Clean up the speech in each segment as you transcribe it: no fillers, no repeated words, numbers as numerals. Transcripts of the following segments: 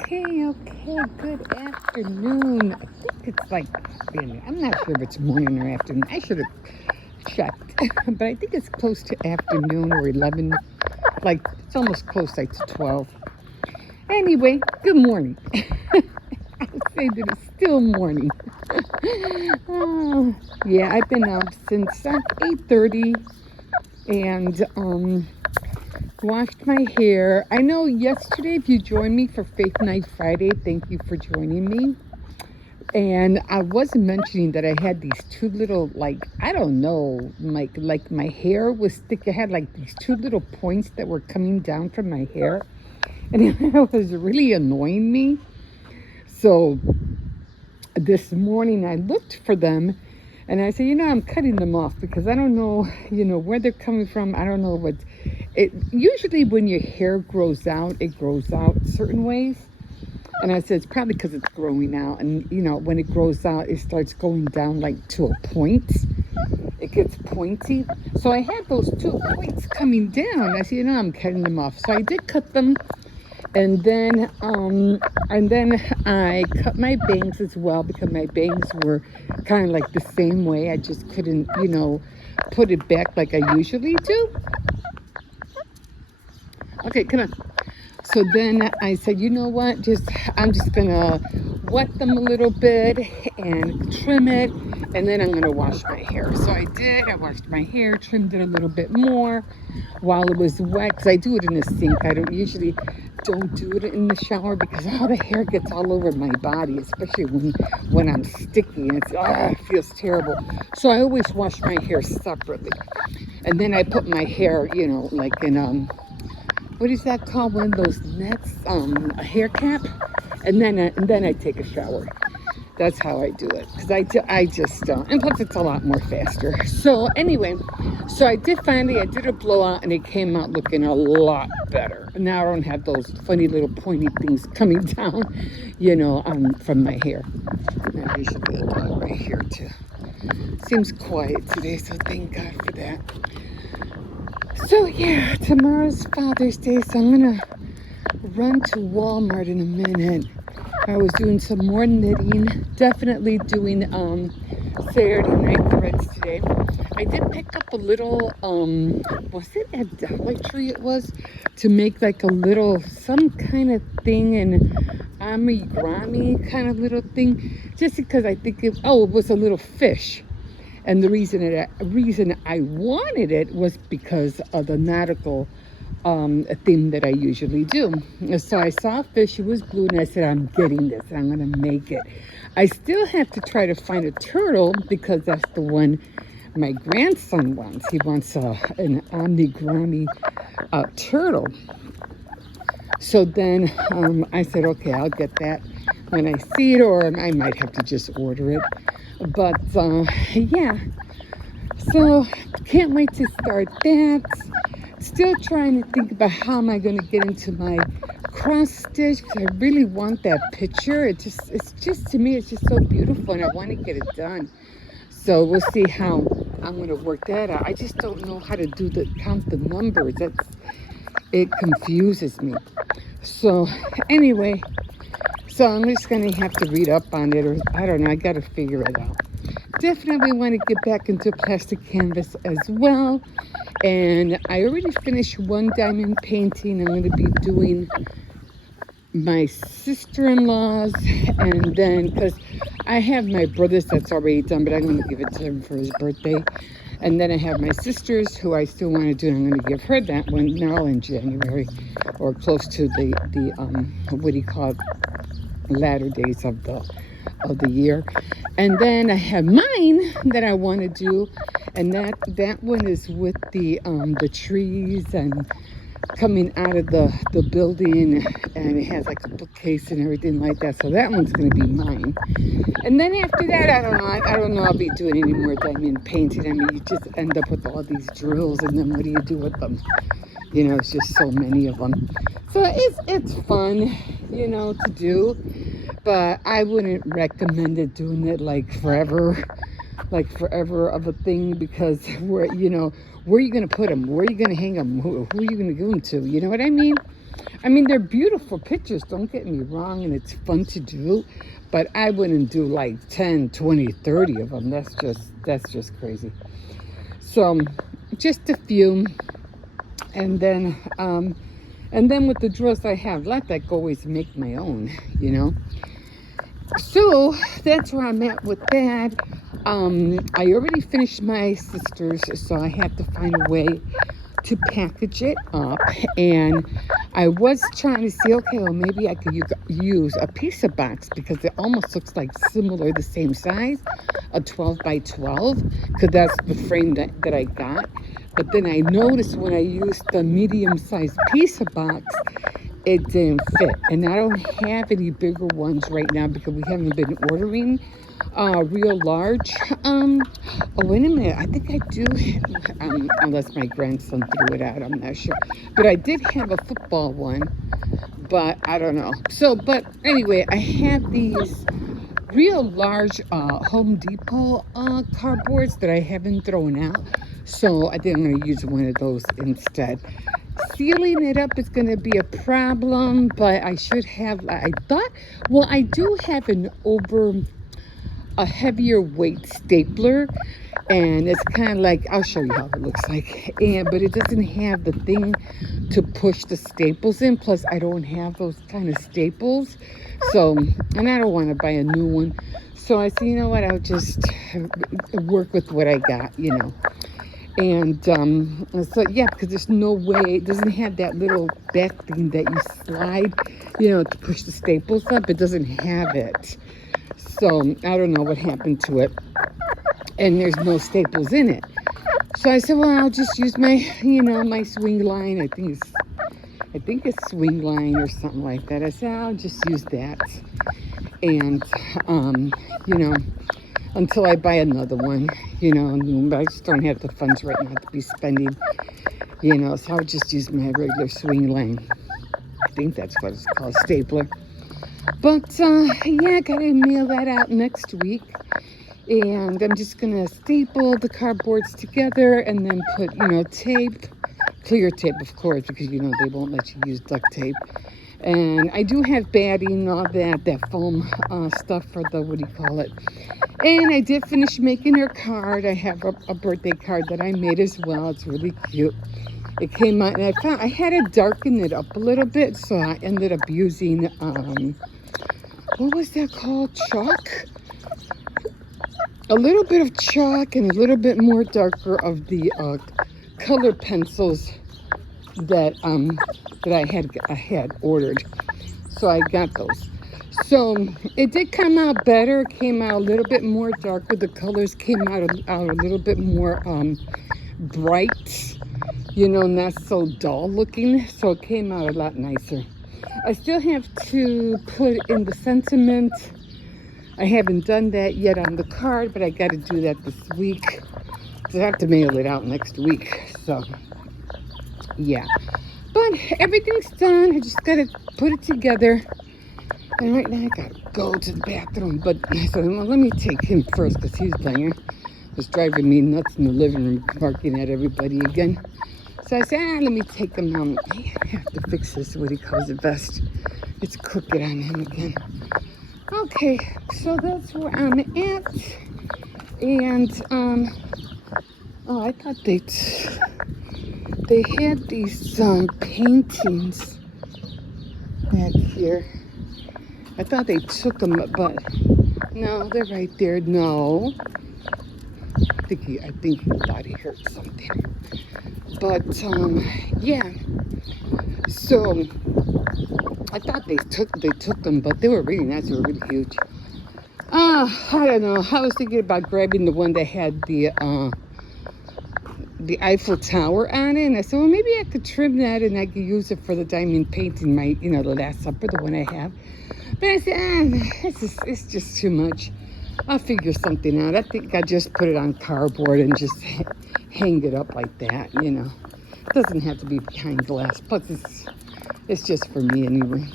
Okay, good afternoon. I think it's like, I'm not sure if it's morning or afternoon. I should have checked, but I think it's close to afternoon or 11. Like, it's almost close, like to 12. Anyway, good morning. I would say that it's still morning. Oh, yeah, I've been up since 8:30 and washed my hair. I know yesterday, if you joined me for Faith Night Friday, thank you for joining me. And I was mentioning that I had these two little, like, I don't know, like my hair was thick. I had like these two little points that were coming down from my hair, and it was really annoying me. So this morning I looked for them, and I said, I'm cutting them off because I don't know, where they're coming from. I don't know what it. Usually, when your hair grows out, it grows out certain ways. And I said, it's probably because it's growing out. And, when it grows out, it starts going down like to a point. It gets pointy. So I had those 2 points coming down. I said, I'm cutting them off. So I did cut them. And then I cut my bangs as well because my bangs were kind of like the same way. I just couldn't, put it back like I usually do. Okay, come on. So then I said, you know what, I'm just going to wet them a little bit and trim it, and then I'm going to wash my hair. So I did. I washed my hair, trimmed it a little bit more while it was wet, because I do it in the sink. I don't usually do it in the shower because all the hair gets all over my body, especially when I'm sticky, and it feels terrible. So I always wash my hair separately. And then I put my hair, like in what is that called? One of those nets, a hair cap, and then I take a shower. That's how I do it, because I just and plus it's a lot more faster. So anyway, I did a blowout, and it came out looking a lot better. Now I don't have those funny little pointy things coming down, from my hair. Now there should be a dog right here too. Seems quiet today, so thank God for that. So yeah, tomorrow's Father's Day, so I'm gonna run to Walmart in a minute. I was doing some more knitting, definitely doing Saturday night threads today. I did pick up a little, was it at Dollar Tree it was, to make like a little, some kind of thing in amigurumi kind of little thing, just because I think it was a little fish. And the reason I wanted it was because of the nautical theme that I usually do. So I saw a fish, it was blue, and I said, I'm getting this, and I'm going to make it. I still have to try to find a turtle, because that's the one my grandson wants. He wants an amigurumi turtle. So then I said, okay, I'll get that when I see it, or I might have to just order it. But yeah, so can't wait to start that. Still trying to think about how am I going to get into my cross stitch, because I really want that picture. It's just to me, it's just so beautiful, and I want to get it done. So we'll see how I'm going to work that out. I just don't know how to count the numbers. It confuses me. So anyway, so I'm just going to have to read up on it, or I don't know, I got to figure it out. Definitely want to get back into plastic canvas as well. And I already finished one diamond painting. I'm going to be doing my sister-in-law's, and then, because I have my brother's that's already done, but I'm going to give it to him for his birthday. And then I have my sister's, who I still want to do, and I'm going to give her that one now in January, or close to the what do you call it, latter days of the year. And then I have mine that I want to do, and that one is with the trees and coming out of the building, and it has like a bookcase and everything like that. So that one's going to be mine. And then after that, I don't know I'll be doing any more diamond painting. I mean, you just end up with all these drills, and then what do you do with them? It's just so many of them. So it's fun, to do, but I wouldn't recommend it doing it like forever of a thing, because where are you going to put them? Where are you going to hang them? Who are you going to give them to? You know what I mean? I mean, they're beautiful pictures, don't get me wrong, and it's fun to do, but I wouldn't do like 10, 20, 30 of them. That's just crazy. So just a few, and then with the drills I have left, I can always make my own, you know. So that's where I'm at with that. I already finished my sister's, so I have to find a way to package it up. And I was trying to see, okay, well, maybe I could use a pizza box because it almost looks like similar, the same size, a 12 by 12, because that's the frame that I got. But then I noticed when I used the medium-sized pizza box, it didn't fit. And I don't have any bigger ones right now because we haven't been ordering real large. Oh, wait a minute. I think I do, unless my grandson threw it out. I'm not sure. But I did have a football one, but I don't know. So, but anyway, I have these real large Home Depot cardboards that I haven't thrown out. So I think I'm going to use one of those instead. Sealing it up is going to be a problem, but I should have, I thought, well, I do have a heavier weight stapler, and it's kind of like, I'll show you how it looks like, but it doesn't have the thing to push the staples in. Plus I don't have those kind of staples, so, and I don't want to buy a new one. So I said, you know what, I'll just work with what I got, you know. And so yeah, because there's no way, it doesn't have that little back thing that you slide, you know, to push the staples up. It doesn't have it. So I don't know what happened to it, and there's no staples in it. So I said, well, I'll just use my, you know, my swing line. I think it's swing line or something like that. I said, I'll just use that, and you know, until I buy another one, you know. But I just don't have the funds right now to be spending, you know. So I'll just use my regular swing line. I think that's what it's called, stapler. But yeah, I gotta mail that out next week, and I'm just gonna staple the cardboards together and then put, you know, tape, clear tape, of course, because you know they won't let you use duct tape. And I do have batting, all that foam stuff for the, what do you call it? And I did finish making her card. I have a birthday card that I made as well. It's really cute. It came out, and I had to darken it up a little bit, so I ended up using, what was that called? Chalk? A little bit of chalk and a little bit more darker of the color pencils that I had ordered. So I got those. So it did come out better. It came out a little bit more darker. The colors came out a little bit more bright, you know, not so dull looking. So it came out a lot nicer. I still have to put in the sentiment. I haven't done that yet on the card, but I got to do that this week. So I have to mail it out next week. So yeah, but everything's done. I just got to put it together. And right now I gotta go to the bathroom, but I said, well, let me take him first, because he's there. Was driving me nuts in the living room, barking at everybody again. So I said, let me take him home. I have to fix this, what he calls it best. It's crooked on him again. Okay, so that's where I'm at. And oh, I thought they had these paintings back here. I thought they took them, but no, they're right there. No, I think he thought he heard something. But yeah. So I thought they took them, but they were really nice. They were really huge. I don't know. I was thinking about grabbing the one that had the Eiffel Tower on it, and I said, well, maybe I could trim that and I could use it for the diamond painting, my, you know, the Last Supper, the one I have. But I said, it's just too much. I'll figure something out. I think I just put it on cardboard and just hang it up like that, you know. It doesn't have to be behind glass, but it's just for me anyway.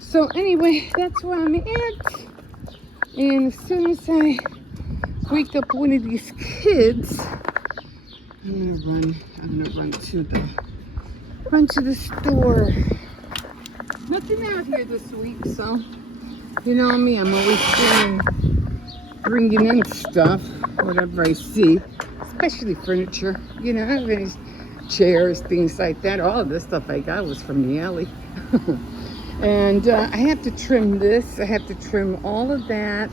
So anyway, that's where I'm at. And as soon as I wake up one of these kids, I'm gonna run to the store. nothing out here this week, so you know me, I'm always bringing in stuff, whatever I see, especially furniture, you know, these chairs, things like that. All of this stuff I got was from the alley. And I have to trim this. I have to trim all of that.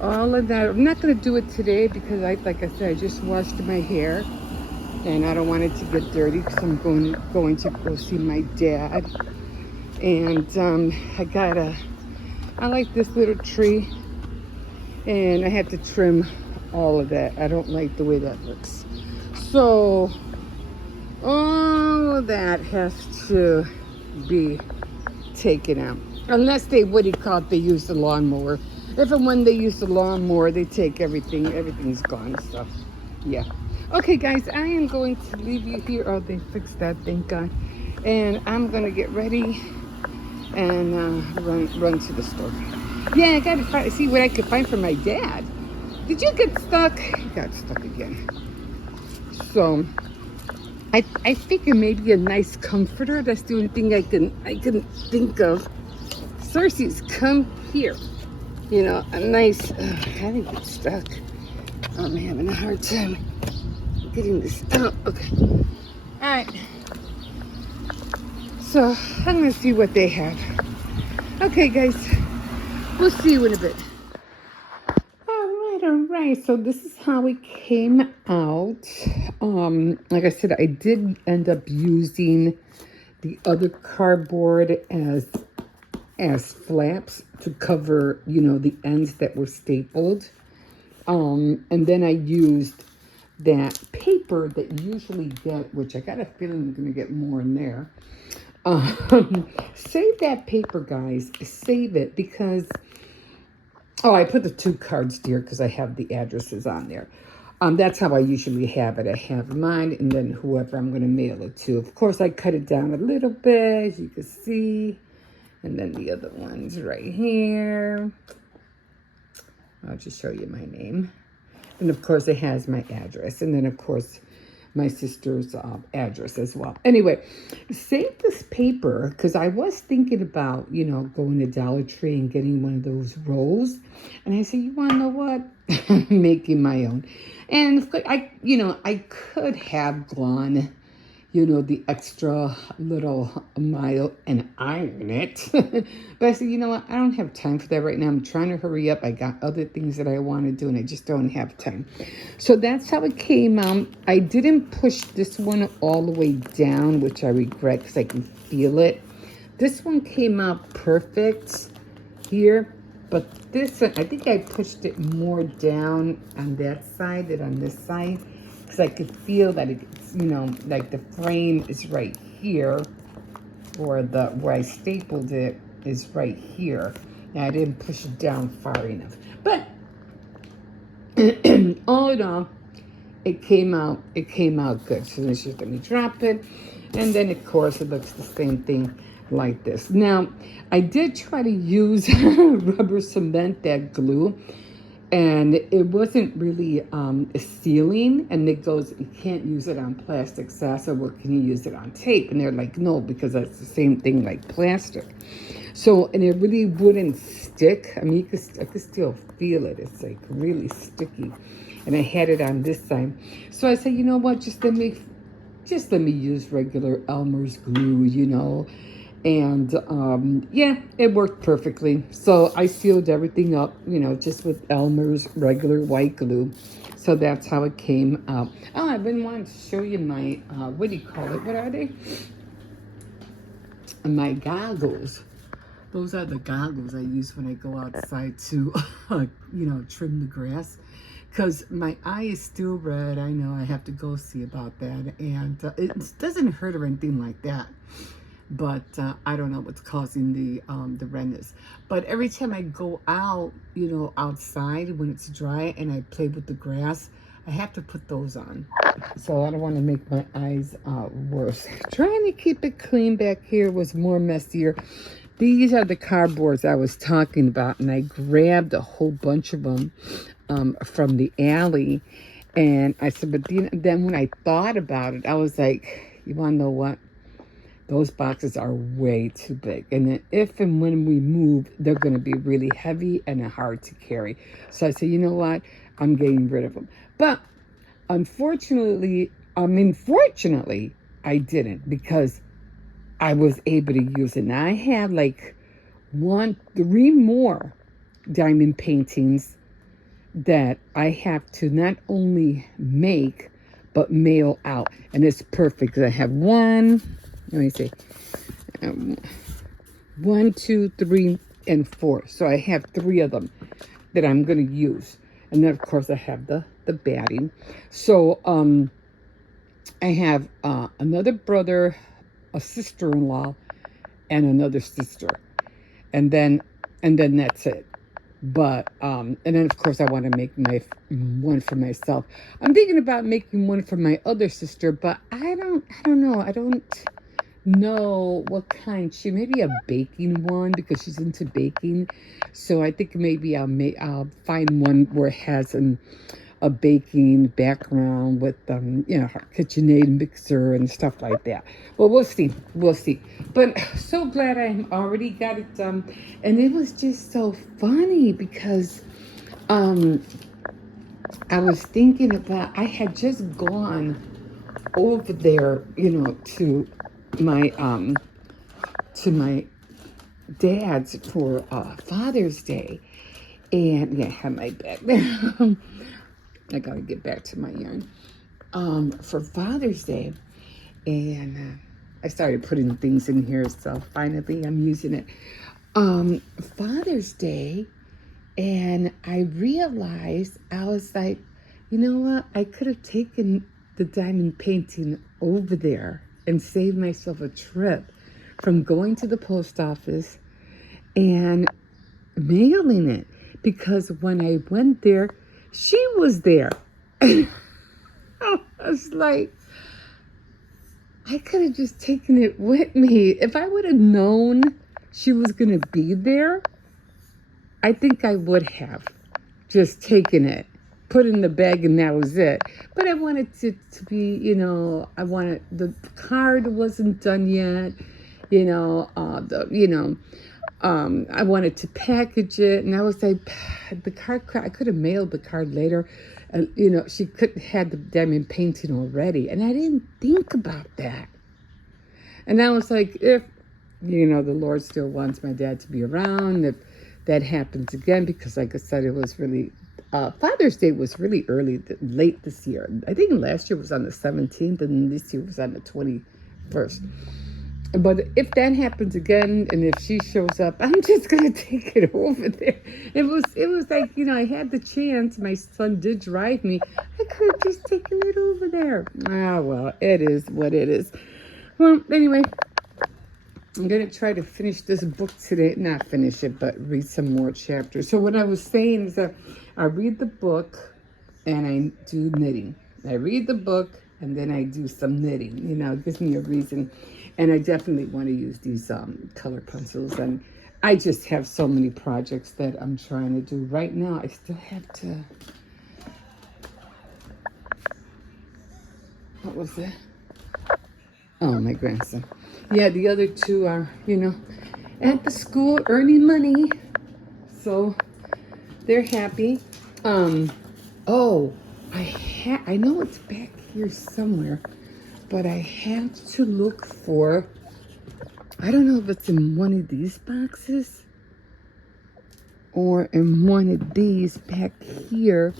All of that. I'm not going to do it today because, like I said, I just washed my hair. And I don't want it to get dirty because I'm going to go see my dad. And I like this little tree. And I had to trim all of that. I don't like the way that looks. So all of that has to be taken out. Unless they, what do you call it, they use the lawnmower. If and when they use the lawnmower, they take everything. Everything's gone. So, yeah. Okay, guys, I am going to leave you here. Oh, they fixed that, thank God. And I'm going to get ready and run to the store. Yeah, I got to see what I could find for my dad. Did you get stuck? He got stuck again. So, I figure maybe a nice comforter. That's the only thing I can think of. Xcercies, come here. You know, a nice. How did I get stuck? I'm having a hard time getting this out. Okay. All right. So I'm gonna see what they have. Okay, guys. We'll see you in a bit. All right. So this is how it came out. Like I said, I did end up using the other cardboard as flaps to cover, you know, the ends that were stapled. And then I used that paper that you usually get, which I got a feeling I'm going to get more in there. Save that paper, guys. Save it because, I put the 2 cards here because I have the addresses on there. That's how I usually have it. I have mine and then whoever I'm going to mail it to. Of course, I cut it down a little bit, as you can see. And then the other one's right here. I'll just show you my name. And of course, it has my address. And then, of course, my sister's address as well. Anyway, save this paper because I was thinking about, you know, going to Dollar Tree and getting one of those rolls. And I said, you want to know what? I'm making my own. And I could have gone, you know, the extra little mile and iron it. But I said, you know what? I don't have time for that right now. I'm trying to hurry up. I got other things that I want to do, and I just don't have time. So that's how it came out. I didn't push this one all the way down, which I regret because I can feel it. This one came out perfect here. But this one, I think I pushed it more down on that side than on this side. Because I could feel that it's, you know, like the frame is right here, or where I stapled it is right here. And I didn't push it down far enough. But all in all, it came out good. So let's just let me drop it. And then of course it looks the same thing like this. Now, I did try to use rubber cement, that glue. And it wasn't really sealing. And it goes, you can't use it on plastic. So I said, well, can you use it on tape? And they're like, no, because that's the same thing like plastic. So, and it really wouldn't stick. I mean, I could still feel it. It's like really sticky. And I had it on this side. So I said, you know what, just let me use regular Elmer's glue, you know. And yeah, it worked perfectly. So I sealed everything up, you know, just with Elmer's regular white glue. So that's how it came out. Oh, I've been wanting to show you my, what do you call it? What are they? My goggles. Those are the goggles I use when I go outside to, you know, trim the grass. Because my eye is still red. I know I have to go see about that. And it doesn't hurt or anything like that. But I don't know what's causing the redness. But every time I go out, you know, outside when it's dry and I play with the grass, I have to put those on. So I don't want to make my eyes worse. Trying to keep it clean back here was more messier. These are the cardboards I was talking about, and I grabbed a whole bunch of them from the alley. And I said, but then when I thought about it, I was like, you want to know what? those boxes are way too big. And then if and when we move, they're going to be really heavy and hard to carry. So I said, you know what? I'm getting rid of them. But fortunately, I didn't, because I was able to use it. Now I have like 3 more diamond paintings that I have to not only make, but mail out. And it's perfect because I have let me see, 1, 2, 3, and 4. So I have 3 of them that I'm going to use. And then, of course, I have the batting. So I have another brother, a sister-in-law, and another sister. And then that's it. But and then of course I want to make my one for myself. I'm thinking about making one for my other sister, but I don't know. I don't know what kind. Maybe a baking one, because she's into baking. So I think maybe I'll find one where it has a baking background with her KitchenAid mixer and stuff like that. Well, we'll see. But so glad I already got it done. And it was just so funny because I was thinking about, I had just gone over there, to my dad's for Father's Day. And yeah, I have my bag. I gotta get back to my yarn. For Father's Day, and I started putting things in here, so finally I'm using it. Father's Day, and I realized, I was like, you know what? I could have taken the diamond painting over there and saved myself a trip from going to the post office and mailing it, because when I went there, she was there. I was like, I could have just taken it with me. If I would have known she was going to be there, I think I would have just taken it, put it in the bag, and that was it. But I wanted it to be, the card wasn't done yet, I wanted to package it, and I was like, the card, I could have mailed the card later. She could have had the diamond painting already, and I didn't think about that. And I was like, if, the Lord still wants my dad to be around, if that happens again, because like I said, it was really, Father's Day was really late this year. I think last year was on the 17th, and this year was on the 21st. But if that happens again, and if she shows up, I'm just gonna take it over there. It was like, I had the chance. My son did drive me. I could have just taken it over there. Well, it is what it is. Well, anyway, I'm gonna try to finish this book today. Not finish it, but read some more chapters. So what I was saying is that I read the book and I do knitting. I read the book and then I do some knitting. It gives me a reason. And I definitely want to use these color pencils. And I just have so many projects that I'm trying to do. Right now, I still have to... What was that? Oh, my grandson. Yeah, the other 2 are, at the school earning money. So they're happy. Oh, I know it's back here somewhere, but I have to look for, I don't know if it's in one of these boxes or in one of these back here.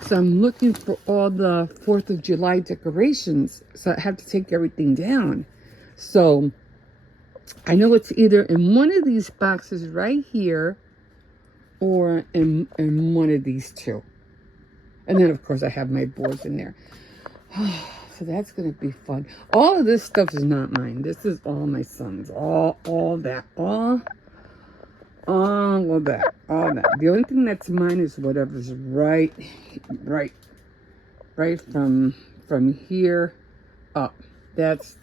So I'm looking for all the 4th of July decorations. So I have to take everything down. So I know it's either in one of these boxes right here or in one of these 2. And then, of course, I have my boards in there. So that's going to be fun. All of this stuff is not mine. This is all my son's. All of that. All of that. All that. The only thing that's mine is whatever's right from here up.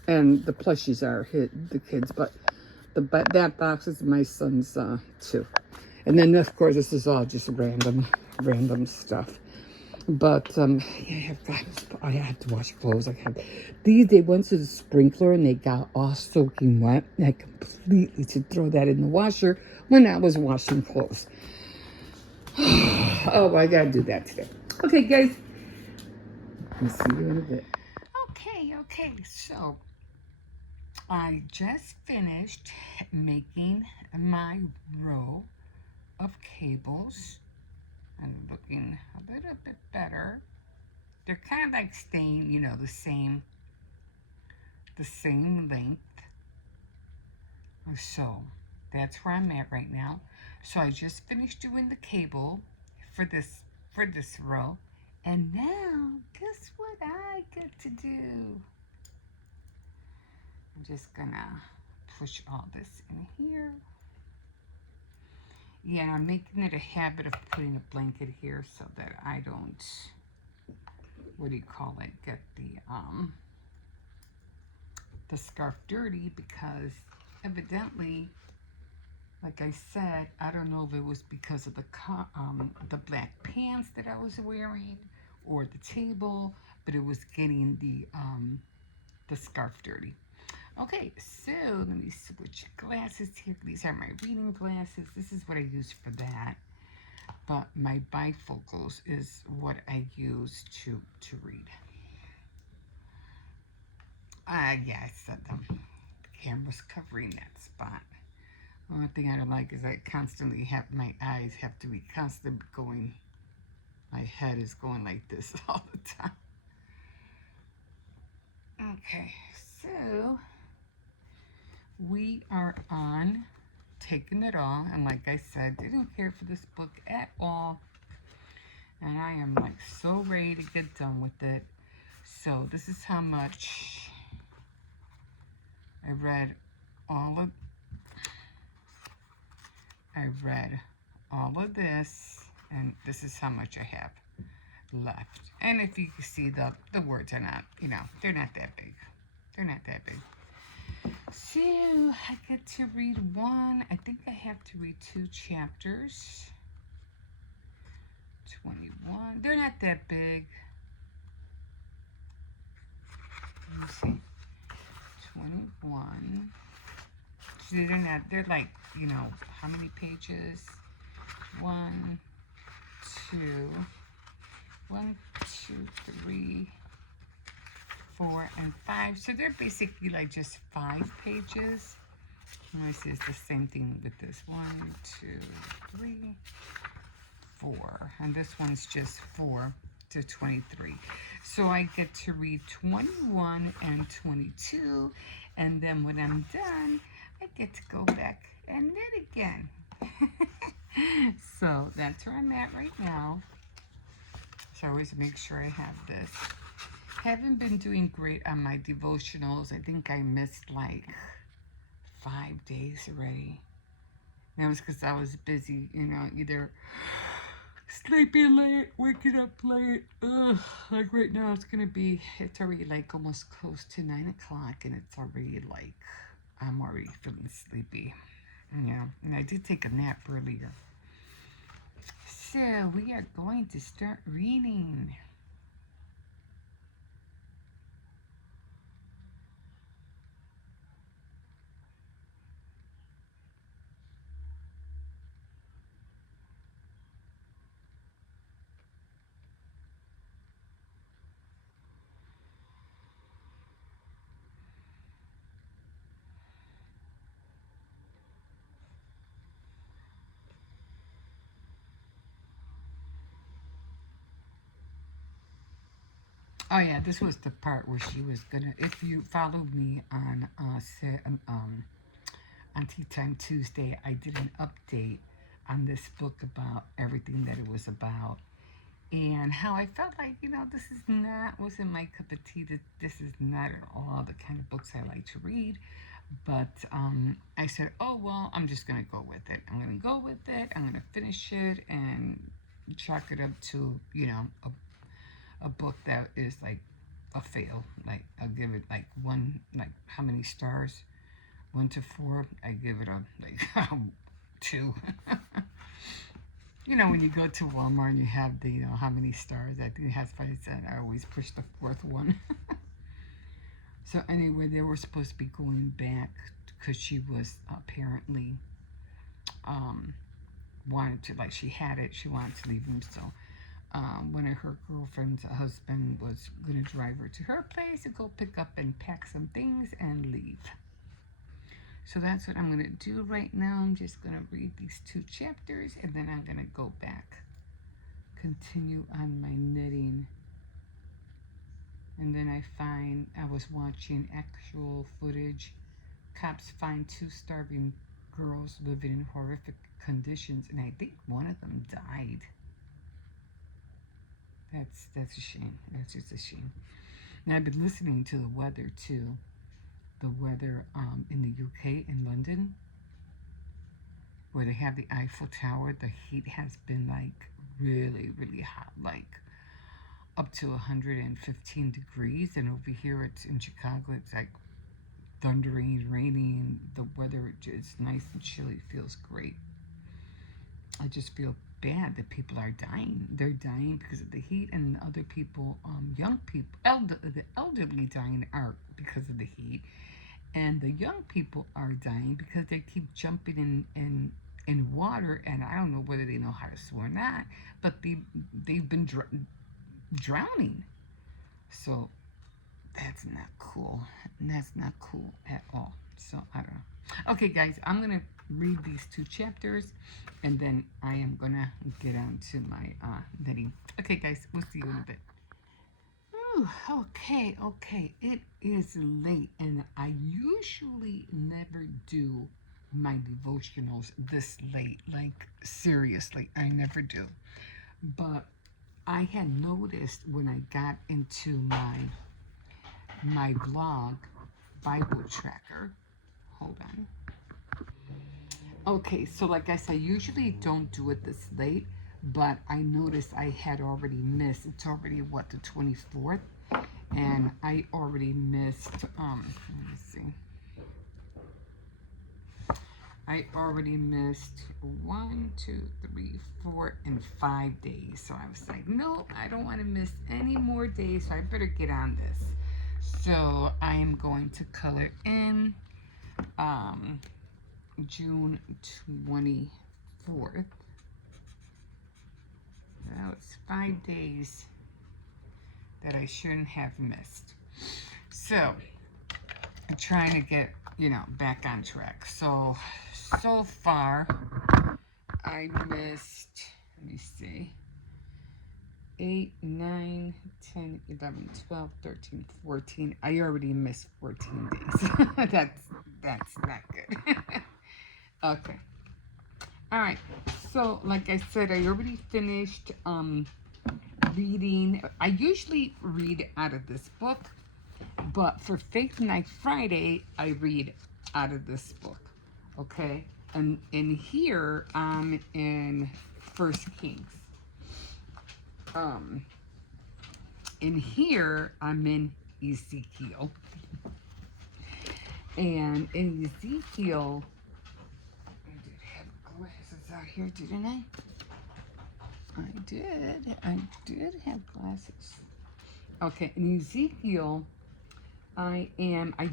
And the plushies are the kids, but that box is my son's too. And then, of course, this is all just random stuff. But yeah, I have to wash clothes. These, they went to the sprinkler and they got all soaking wet. And I completely to throw that in the washer when I was washing clothes. Oh, I gotta do that today. Okay, guys. I'll see you in a bit. Okay. So I just finished making my row of cables and looking a little bit better. They're kind of like staying, the same length. So that's where I'm at right now. So I just finished doing the cable for this row, and now guess what I get to do? I'm just gonna push all this in here. Yeah, and I'm making it a habit of putting a blanket here so that I don't, get the scarf dirty, because evidently, like I said, I don't know if it was because of the black pants that I was wearing or the table, but it was getting the scarf dirty. Okay, so let me switch glasses here. These are my reading glasses. This is what I use for that. But my bifocals is what I use to read. Yeah, I said them. The camera's covering that spot. The only thing I don't like is I constantly have, my eyes have to be constantly going, my head is going like this all the time. Okay, so we are on Taking It All, and like I said, didn't care for this book at all, and I am like so ready to get done with it. So this is how much I read all of this, and this is how much I have left. And if you can see, the words are not, they're not that big. They're not that big. So I get to read one. I think I have to read 2 chapters. 21. They're not that big. Let me see. 21. See, they're like, how many pages? 1, 2, 1, 2, 3, 4, and 5. So they're basically like just 5 pages. Let me see, it's the same thing with this. 1, 2, 3, 4. And this one's just 4 to 23. So I get to read 21 and 22. And then when I'm done, I get to go back and knit again. So that's where I'm at right now. So I always make sure I have this. Haven't been doing great on my devotionals. I think I missed like 5 days already. That was because I was busy, either sleeping late, waking up late. Ugh, like right now it's already like almost close to 9 o'clock, and it's already like, I'm already feeling sleepy. Yeah, and I did take a nap earlier. So we are going to start reading. Oh yeah, this was the part where she was gonna. If you followed me on Tea Time Tuesday, I did an update on this book about everything that it was about, and how I felt like, this is not, wasn't my cup of tea. This is not at all the kind of books I like to read. But I said, oh well, I'm just gonna go with it. I'm gonna go with it. I'm gonna finish it and chalk it up to, a book that is like a fail. Like I'll give it like one, like how many stars? 1 to 4. I give it a like 2. You know, when you go to Walmart and you have the, you know, how many stars, I think it has 5 cents. I always push the fourth one. So anyway, they were supposed to be going back because she was apparently um, wanted to, like, she had it. She wanted to leave him. So one of her girlfriend's husband was going to drive her to her place to go pick up and pack some things and leave. So that's what I'm going to do right now. I'm just going to read these 2 chapters and then I'm going to go back, continue on my knitting. And then I was watching actual footage. Cops find 2 starving girls living in horrific conditions, and I think one of them died. That's a shame. That's just a shame. Now I've been listening to the weather too. The weather in the UK, in London, where they have the Eiffel Tower. The heat has been like really, really hot, like up to 115 degrees. And over here, it's in Chicago, it's like thundering, raining. The weather is nice and chilly. It feels great. I just feel bad that people are dying. They're dying because of the heat, and other people, young people, the elderly dying are because of the heat, and the young people are dying because they keep jumping in water, and I don't know whether they know how to swim or not, but they've been drowning. So that's not cool. That's not cool at all. So I don't know. Okay, guys, I'm gonna read these 2 chapters, and then I am gonna get on to my knitting. Okay, guys, we'll see you in a bit. Ooh, okay. It is late, and I usually never do my devotionals this late. Like, seriously, I never do. But I had noticed when I got into my blog Bible tracker. Hold on. Okay, so like I said, I usually don't do it this late, but I noticed I had already missed. It's already what, the 24th, and I already missed. Let me see. I already missed 1, 2, 3, 4, and 5 days. So I was like, no, I don't want to miss any more days. So I better get on this. So I am going to color in June 24th. Now it's 5 days that I shouldn't have missed. So I'm trying to get, back on track. So far I missed, let me see, 8, 9, 10, 11, 12, 13, 14. I already missed 14 days. That's not good. Okay. All right. So, like I said, I already finished reading. I usually read out of this book, but for Faith Night Friday, I read out of this book. Okay? And in here, I'm in First Kings. In here, I'm in Ezekiel. And in Ezekiel, I did have glasses out here, didn't I? I did have glasses. Okay, in Ezekiel, I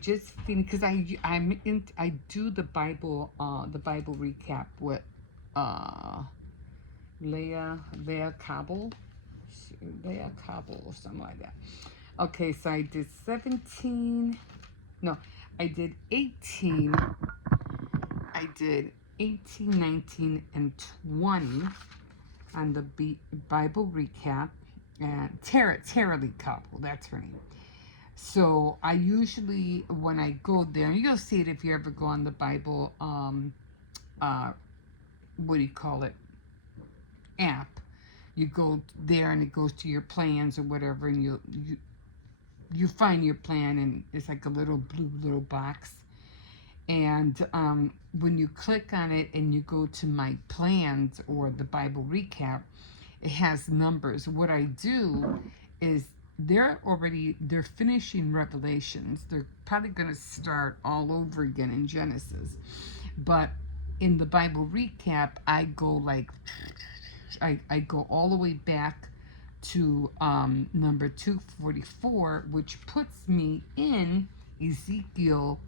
just finished, because I do the Bible recap with Leah Cobble or something like that. Okay, so I did 17. No, I did 18. I did 18, 19, and 20 on the Bible recap. And Tara Lee Cobble, that's her name. So I usually, when I go there, you'll see it if you ever go on the Bible, what do you call it, app. You go there and it goes to your plans or whatever, and you find your plan, and it's like a little blue box. And when you click on it and you go to my plans or the Bible recap, it has numbers. What I do is they're finishing Revelations. They're probably going to start all over again in Genesis. But in the Bible recap, I go like I go all the way back to number 244, which puts me in Ezekiel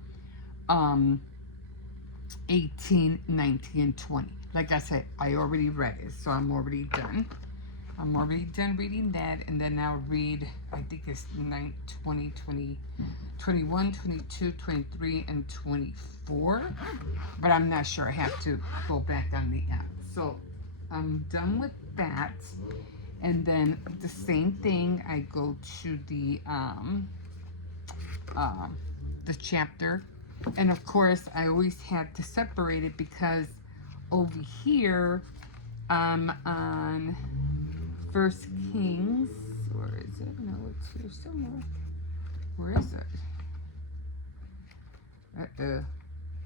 18, 19, and 20. Like I said, I already read it, so I'm already done. I'm already done reading that, and then I'll read, I think it's 9, 20, 20, 21, 22, 23, and 24. But I'm not sure. I have to go back on the app. So I'm done with that. And then the same thing, I go to the chapter. And of course, I always had to separate it because over here, I'm on First Kings. Where is it? No, it's here somewhere. Where is it?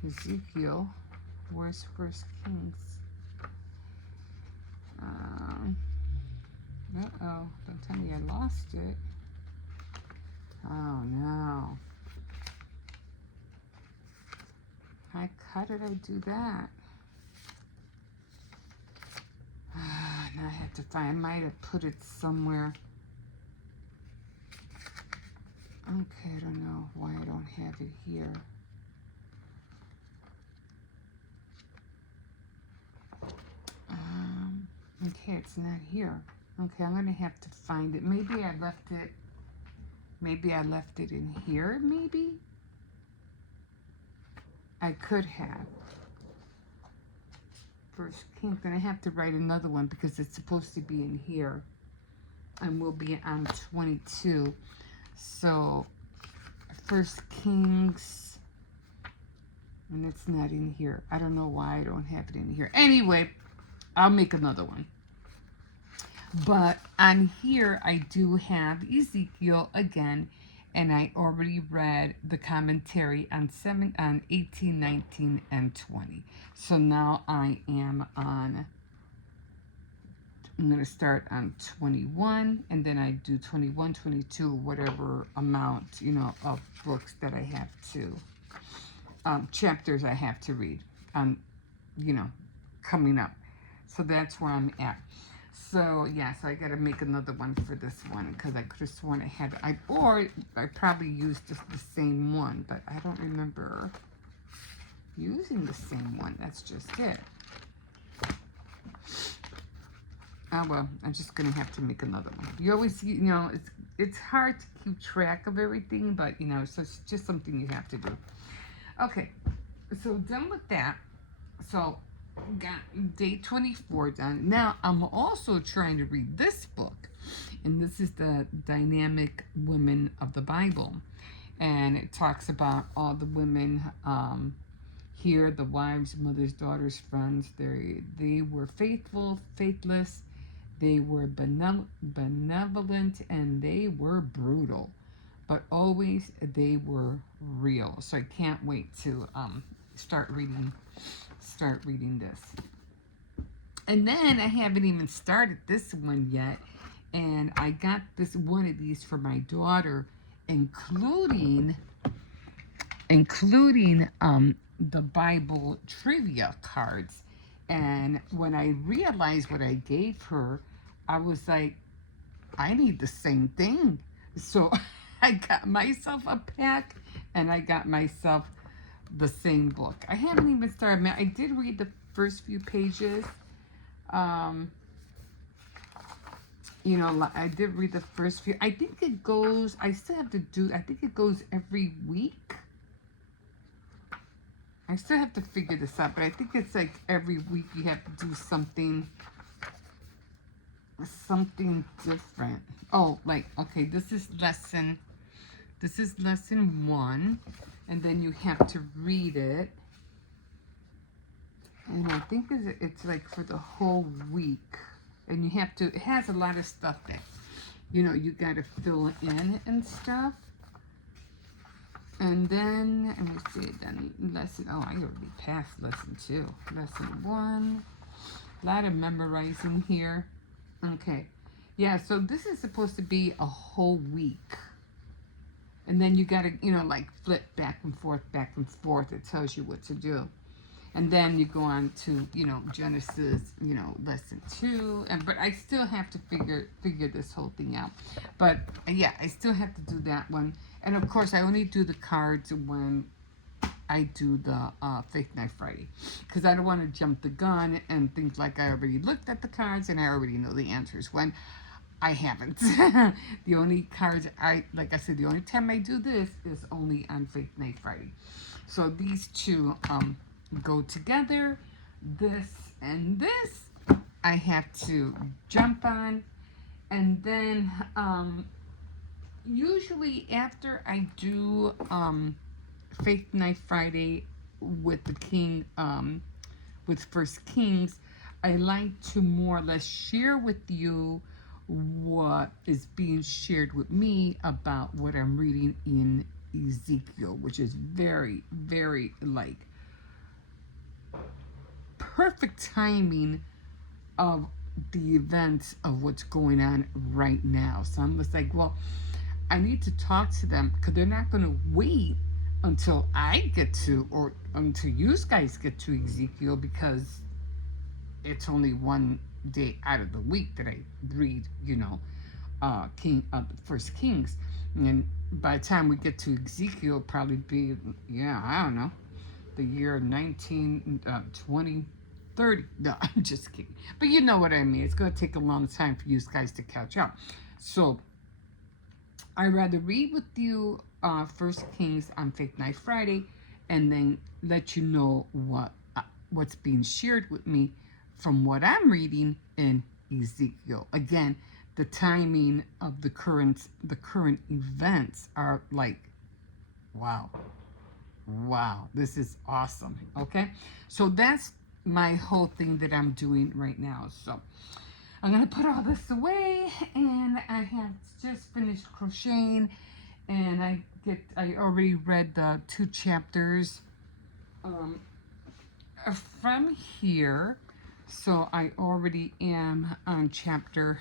Ezekiel. Where's First Kings? Don't tell me I lost it. Oh no. How did I do that? Now I have to find, I might have put it somewhere. Okay, I don't know why I don't have it here. Okay, it's not here. Okay, I'm gonna have to find it. Maybe I left it in here, maybe? I could have. First King, then I have to write another one because it's supposed to be in here. And we'll be on 22. So, First Kings, and it's not in here. I don't know why I don't have it in here. Anyway, I'll make another one. But on here, I do have Ezekiel again, and I already read the commentary on 18, 19, and 20. So now I am on, I'm going to start on 21, and then I do 21, 22, whatever amount, of books that I have to, chapters I have to read, coming up. So that's where I'm at. So, yeah, so I got to make another one for this one because I could have sworn I had, or I probably used just the same one, but I don't remember using the same one. That's just it. Oh, well, I'm just going to have to make another one. You always, it's hard to keep track of everything, but, so it's just something you have to do. Okay, so done with that. So, got day 24 done. Now I'm also trying to read this book, and this is the Dynamic Women of the Bible, and it talks about all the women here, the wives, mothers, daughters, friends. They were faithful, faithless, they were benevolent, and they were brutal, but always they were real. So I can't wait to start reading this. And then I haven't even started this one yet, and I got one of these for my daughter, including the Bible trivia cards. And when I realized what I gave her, I was like, I need the same thing. So I got myself a pack, and I got myself the same book. I haven't even started. I did read the first few pages. I did read the first few. I think it goes, I still have to do, I think it goes every week. I still have to figure this out, but I think it's like every week you have to do something different. Oh, like, okay, this is lesson 1. And then you have to read it. And I think it's like for the whole week. And you have to, it has a lot of stuff that, you got to fill in and stuff. And then, let me see, then lesson, I already passed lesson 2. Lesson 1. A lot of memorizing here. Okay. Yeah, so this is supposed to be a whole week. And then you got to, like flip back and forth. It tells you what to do. And then you go on to, Genesis, lesson 2. But I still have to figure this whole thing out. But yeah, I still have to do that one. And of course, I only do the cards when I do the Fake Night Friday, because I don't want to jump the gun and think like I already looked at the cards and I already know the answers when I haven't. The only cards like I said, the only time I do this is only on Fake Night Friday. So these two go together. This and this I have to jump on, and then usually after I do Faith Night Friday with the King, with First Kings, I like to more or less share with you what is being shared with me about what I'm reading in Ezekiel, which is very, very like perfect timing of the events of what's going on right now. So I'm just like, well, I need to talk to them, because they're not going to wait until I get to, or until you guys get to Ezekiel, because it's only one day out of the week that I read, First Kings. And by the time we get to Ezekiel, probably be, I don't know, the year 19, 20, 30. No, I'm just kidding. But you know what I mean. It's going to take a long time for you guys to catch up. So I'd rather read with you First Kings on Fake Night Friday, and then let you know what's being shared with me from what I'm reading in Ezekiel. Again, the timing of the current events are like, wow, this is awesome. Okay, so that's my whole thing that I'm doing right now. So I'm gonna put all this away, and I have just finished crocheting, and I already read the 2 chapters from here, so I already am on chapter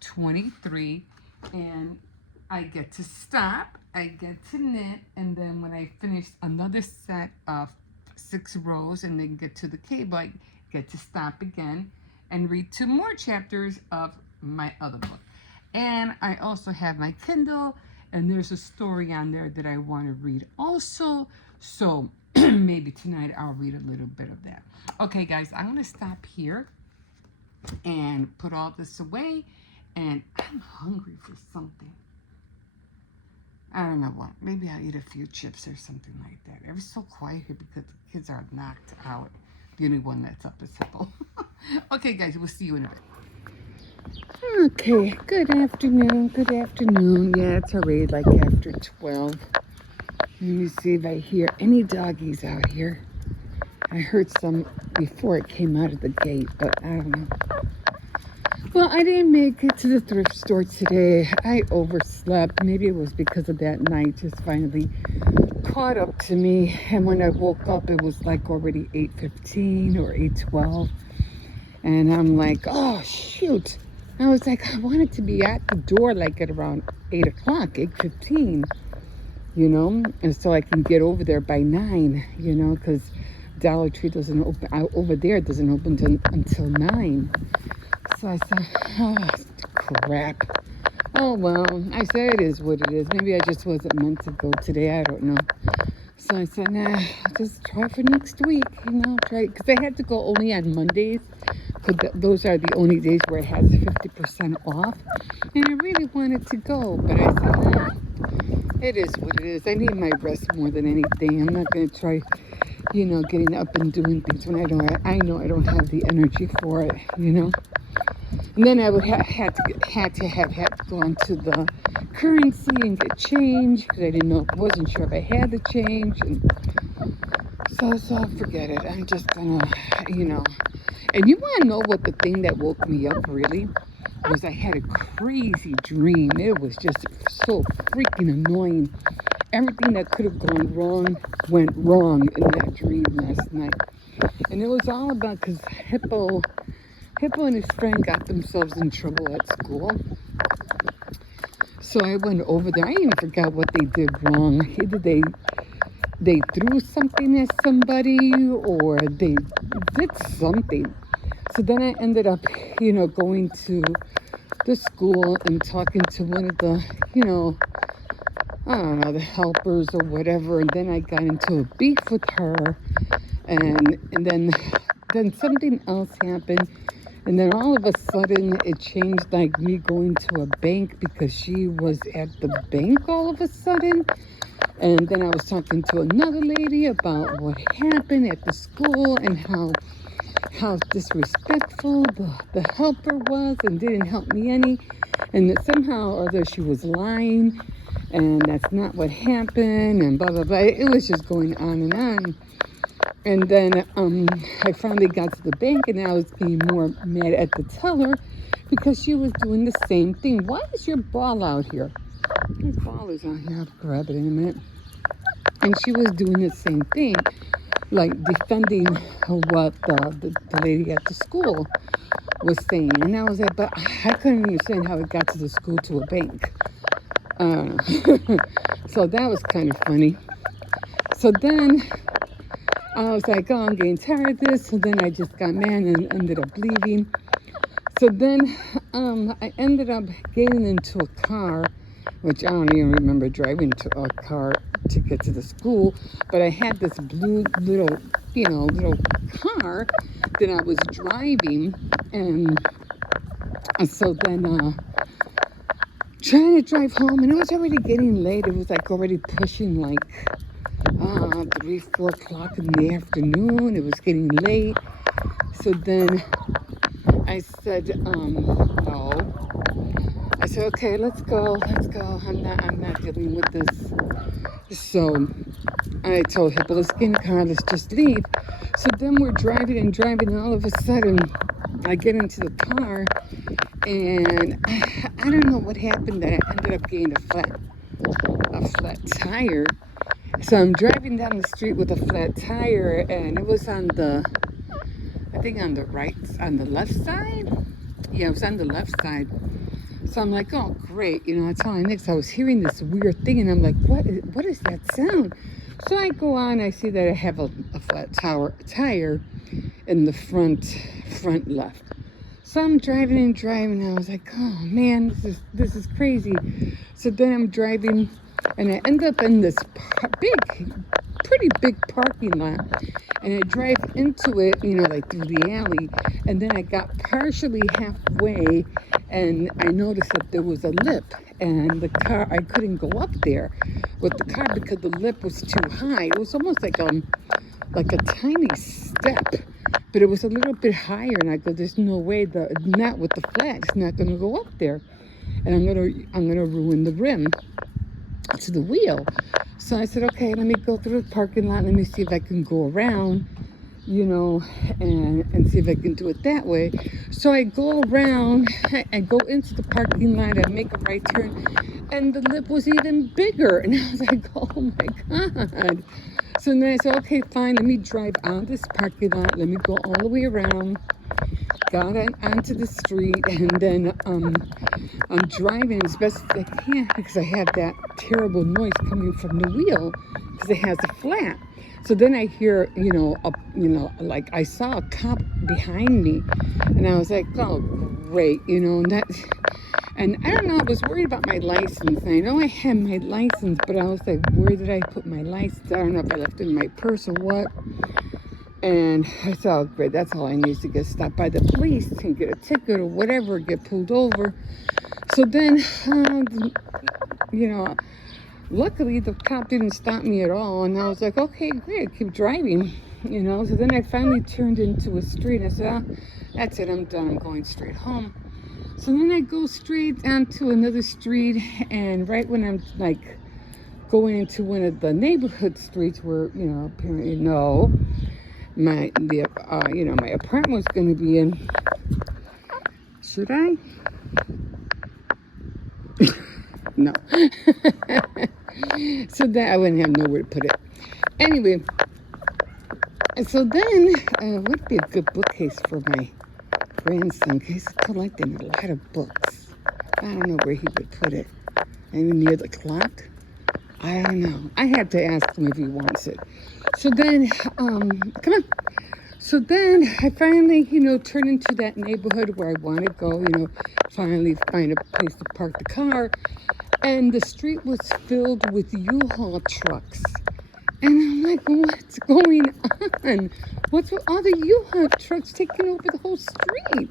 23, and I get to stop, I get to knit, and then when I finish another set of 6 rows and then get to the cable, I get to stop again and read 2 more chapters of my other book. And I also have my Kindle, and there's a story on there that I want to read also. So maybe tonight I'll read a little bit of that. Okay, guys, I'm going to stop here and put all this away. And I'm hungry for something. I don't know what. Maybe I'll eat a few chips or something like that. It was so quiet here because the kids are knocked out. The only one that's up is Hippo. Okay, guys, we'll see you in a bit. Okay, good afternoon. Yeah, it's already like after 12. Let me see if I hear any doggies out here. I heard some before it came out of the gate, but I don't know. Well, I didn't make it to the thrift store today. I overslept. Maybe it was because of that night just finally caught up to me. And when I woke up, it was like already 8:15 or 8:12. And I'm like, oh, shoot. I was like, I wanted to be at the door like at around 8 o'clock, 8:15, and so I can get over there by 9, because Dollar Tree doesn't open, over there doesn't open until 9. So I said, oh, crap. Oh, well, I said it is what it is. Maybe I just wasn't meant to go today. I don't know. So I said, nah, I'll just try for next week, try. Because I had to go only on Mondays. Because those are the only days where it has 50% off. And I really wanted to go. But I said, nah, it is what it is. I need my rest more than anything. I'm not going to try, getting up and doing things when I know I don't have the energy for it, And then I would had to have gone to the currency and get change, because I wasn't sure if I had the change. And so forget it. I'm just gonna, And you want to know what the thing that woke me up really was? I had a crazy dream. It was just so freaking annoying. Everything that could have gone wrong went wrong in that dream last night. And it was all about because Hippo and his friend got themselves in trouble at school. So I went over there. I even forgot what they did wrong. Either they they threw something at somebody or they did something. So then I ended up, going to the school and talking to one of the, I don't know, the helpers or whatever. And then I got into a beef with her, and then something else happened. And then all of a sudden it changed, like me going to a bank because she was at the bank all of a sudden. And then I was talking to another lady about what happened at the school and how disrespectful the helper was and didn't help me any. And that somehow or other she was lying and that's not what happened and blah, blah, blah. It was just going on and on. And then I finally got to the bank and I was getting more mad at the teller because she was doing the same thing. Why is your ball out here? His ball is out here. I'll grab it in a minute. And she was doing the same thing, like defending what the lady at the school was saying. And I was like, but I couldn't understand how it got to the school to a bank. So that was kind of funny. So then I was like, oh, I'm getting tired of this. So then I just got mad and ended up leaving. So then I ended up getting into a car, which I don't even remember driving to a car to get to the school. But I had this blue little car that I was driving. And so then trying to drive home, and it was already getting late. It was like already pushing like 3-4 o'clock in the afternoon. It was getting late. So then I said, no. I said, okay, let's go. I'm not dealing with this. So I told him, well, let's get in the car, let's just leave. So then we're driving, and all of a sudden I get into the car, and I don't know what happened that I ended up getting a flat tire. So I'm driving down the street with a flat tire, and it was on the left side. Yeah, it was on the left side. So I'm like, oh, great. I tell my next, I was hearing this weird thing, and I'm like, what is that sound? So I go on, I see that I have a flat tire in the front left. So I'm driving, and I was like, oh man, this is crazy. So then I'm driving, and I end up in this pretty big parking lot, and I drive into it, like through the alley, and then I got partially halfway, and I noticed that there was a lip, and the car, I couldn't go up there with the car because the lip was too high. It was almost like a tiny step, but it was a little bit higher, and I go, there's no way, not with the flat, it's not going to go up there, and I'm gonna ruin the rim to the wheel. So I said, okay, let me go through the parking lot, let me see if I can go around, and see if I can do it that way. So I go around, I go into the parking lot, I make a right turn, and the lip was even bigger, and I was like, oh my God. So then I said, okay, fine, let me drive out this parking lot, let me go all the way around, got onto the street, and then I'm driving as best as I can because I had that terrible noise coming from the wheel because it has a flat. So then I hear, like I saw a cop behind me, and I was like, oh, great, and I don't know, I was worried about my license. I know I had my license, but I was like, where did I put my license? I don't know if I left it in my purse or what. And I said, oh, great, that's all I need to get stopped by the police and get a ticket or whatever, get pulled over. So then, luckily the cop didn't stop me at all. And I was like, okay, great, keep driving, So then I finally turned into a street. I said, oh, that's it, I'm done, I'm going straight home. So then I go straight onto another street, and right when I'm like going into one of the neighborhood streets where, apparently my apartment was going to be in. Should I? No. So that I wouldn't have nowhere to put it. Anyway, so then would be a good bookcase for my grandson, because he's collecting a lot of books. I don't know where he would put it. Maybe near the clock? I don't know. I had to ask him if he wants it. So then, come on. So then I finally, turned into that neighborhood where I want to go, finally find a place to park the car. And the street was filled with U-Haul trucks. And I'm like, what's going on? What's with all the U-Haul trucks taking over the whole street?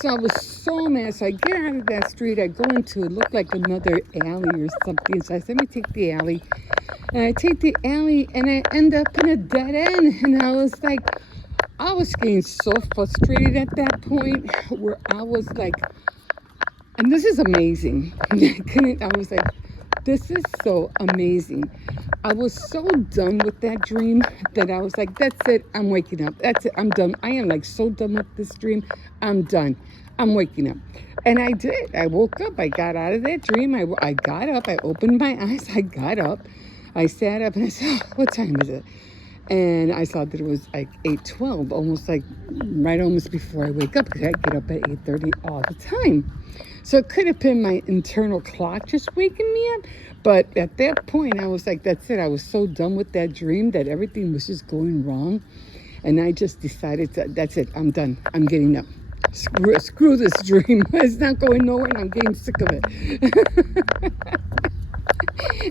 So I was so mad. So I get out of that street. I go into it looked like another alley or something. So I said, let me take the alley. And I take the alley and I end up in a dead end. And I was like, I was getting so frustrated at that point where I was like, and this is amazing. I was like, this is so amazing. I was so done with that dream that I was like, that's it. I'm waking up. That's it. I'm done. I am like so done with this dream. I'm done. I'm waking up. And I did. I woke up. I got out of that dream. I got up. I opened my eyes. I got up. I sat up and I said, oh, what time is it? And I saw that it was like 8:12, almost before I wake up, because I get up at 8:30 all the time. So it could have been my internal clock just waking me up. But at that point, I was like, that's it. I was so done with that dream that everything was just going wrong. And I just decided that's it. I'm done. I'm getting up. Screw this dream. It's not going nowhere and I'm getting sick of it.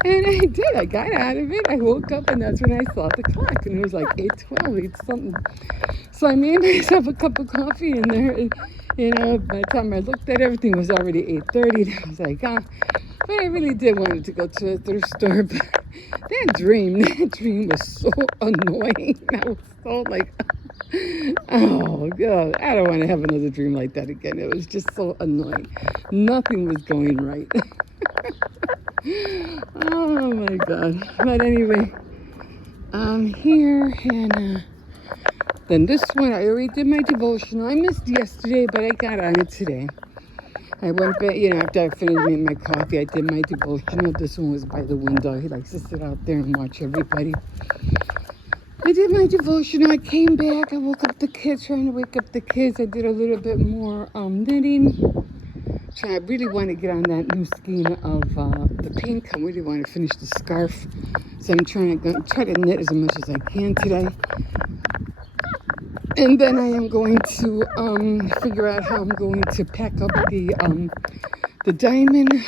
And I did. I got out of it. I woke up and that's when I saw the clock. And it was like 8:12, 8 something. So I made myself a cup of coffee in there. And, by the time I looked at everything, it was already 8:30. And I was like, but I really did want to go to a thrift store. But that dream was so annoying. I was so like, oh, God, I don't want to have another dream like that again. It was just so annoying. Nothing was going right. Oh my God. But anyway, I'm here and then this one, I already did my devotional. I missed yesterday, but I got on it today. I went back, after I finished making my coffee, I did my devotional. This one was by the window. He likes to sit out there and watch everybody. I did my devotional. I came back. I woke up the kids, trying to wake up the kids. I did a little bit more knitting. I really want to get on that new scheme of the pink. I really want to finish the scarf. So I'm trying to knit as much as I can today. And then I am going to figure out how I'm going to pack up the diamond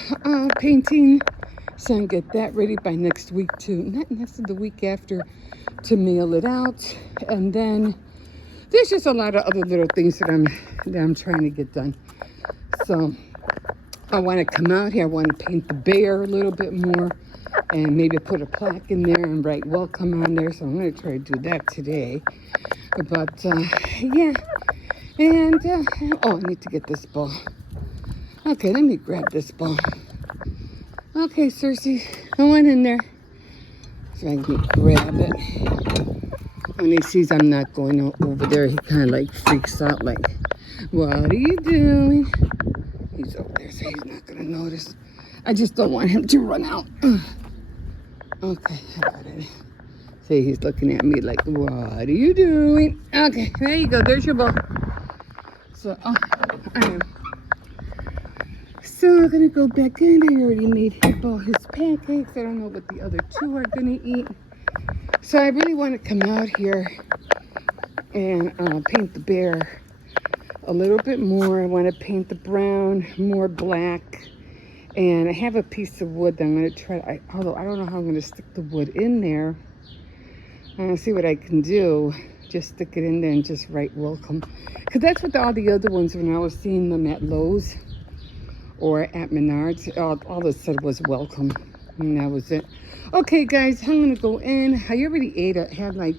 painting. So I can get that ready by next week too. Not the week after, to mail it out. And then there's just a lot of other little things that I'm trying to get done. So I want to come out here. I want to paint the bear a little bit more and maybe put a plaque in there and write welcome on there. So I'm going to try to do that today. But, yeah. And, I need to get this ball. Okay, let me grab this ball. Okay, Xcercies, go on in there. So I can grab it. When he sees I'm not going over there, he kind of like freaks out like, what are you doing? He's over there, so he's not going to notice. I just don't want him to run out. Okay, I got it. See, he's looking at me like, what are you doing? Okay, there you go. There's your ball. So, I am. So, I'm going to go back in. I already made him all his pancakes. I don't know what the other two are going to eat. So, I really want to come out here and paint the bear a little bit more. I want to paint the brown, more black. And I have a piece of wood that I'm going to try, although I don't know how I'm going to stick the wood in there. I'm going to see what I can do. Just stick it in there and just write welcome. Because that's what all the other ones, when I was seeing them at Lowe's or at Menards, all it said was welcome. And that was it. Okay, guys, I'm going to go in. I already ate it. I had like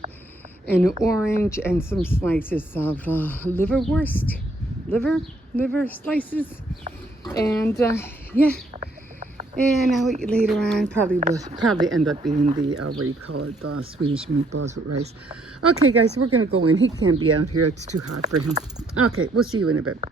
an orange and some slices of liverwurst. Liver slices. And, yeah. And I'll eat later on. Probably end up eating the Swedish meatballs with rice. Okay, guys, we're gonna go in. He can't be out here. It's too hot for him. Okay, we'll see you in a bit.